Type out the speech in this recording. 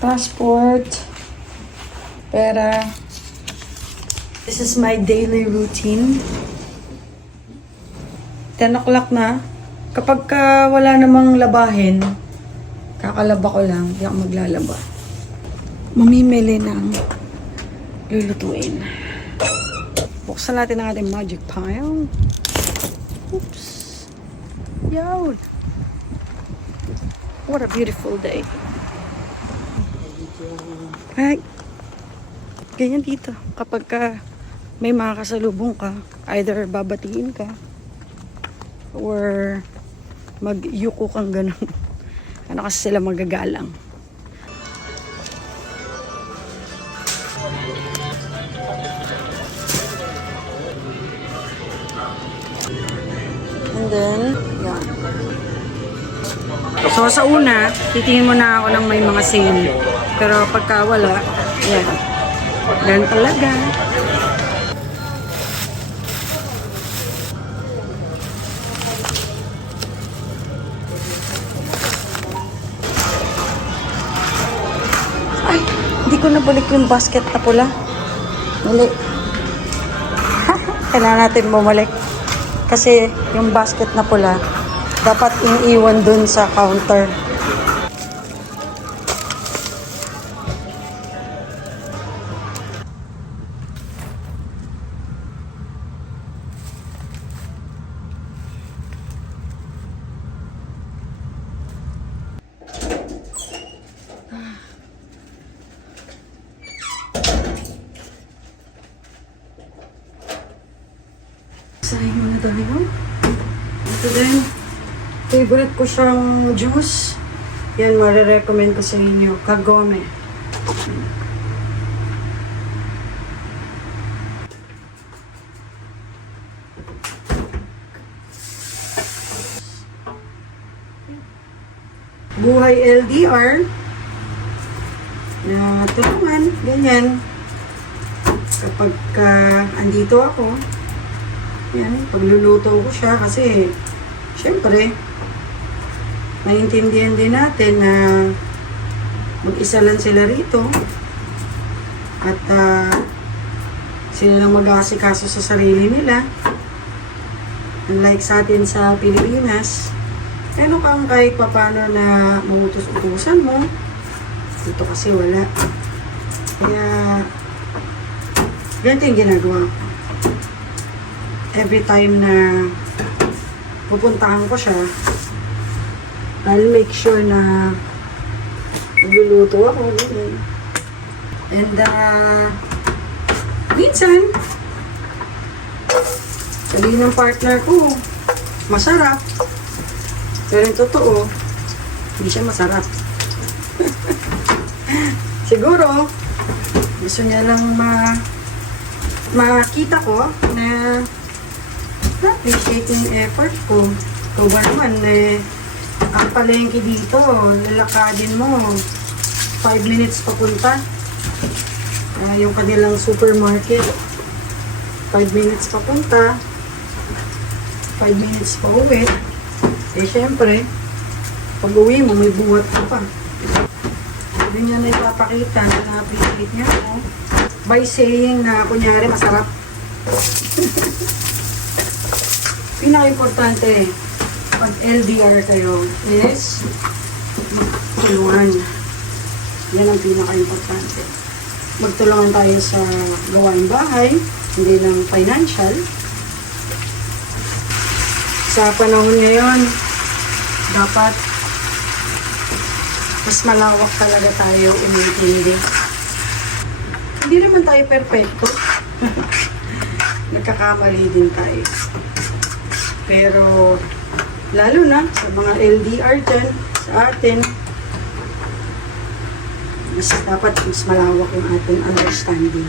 passport, pera. This is my daily routine. 10 o'clock na. Kapag ka wala namang labahin, kakalaba ko lang, hindi ako maglalaba. Mamimili ng lulutuin. Buksan natin ang ating magic pile. Oops. Yun. What a beautiful day. Ay, ganyan dito. Kapag ka may mga kasalubong ka, either babatiin ka, or mag-yuko kang ganun. Ano kasi sila magagalang. And then, yan. So sa una, titingin mo na ako ng may mga sale. Pero pagka wala, yan. Yan talaga. Ay, hindi ko nabalik yung basket na pula. Mali. Kailangan natin bumalik. Kasi yung basket na pula, dapat iniiwan dun sa counter. Mo na tayo. Ito din. Favorite ko siyang juice. Yan, marirecommend ko sa inyo. Kagome. Buhay LDR na tulungan, ganyan. Kapag ka andito ako, yan, pagluluto ko siya kasi, syempre, naiintindihan din natin na mag-isa lang sila rito at ah, sila lang mag-aasikaso sa sarili nila. Unlike sa atin sa Pilipinas, meron kang kahit papano na mamutos-utusan mo. Dito kasi wala. Kaya, ganito yung ginagawa every time na pupuntahan ko siya, I'll make sure na magluluto ako. And, uh, minsan, sabihin ng partner ko, masarap. Pero yung totoo, hindi siya masarap. Siguro, gusto niya lang ma makita ko na appreciate yung effort ko. Ikaw ba naman, eh, palengke dito, lalakadin mo, 5 minutes papunta. Ah, yung kanilang supermarket, 5 minutes papunta, 5 minutes pa uwi. Eh, syempre, pag uwi mo, may buhat ka pa. Hindi niya na ipapakita na na-appreciate niya ako by saying na kunyari masarap. Pinaka-importante pag LDR kayo is tulungan. Yan ang pinaka-importante. Magtulungan tayo sa gawain bahay, hindi lang financial. Sa panahon ngayon, dapat mas malawak talaga tayo umintindi. Hindi naman tayo perfecto. Nagkakamali din tayo. Pero, lalo na sa mga LDR dyan, sa atin, mas dapat mas malawak yung ating understanding.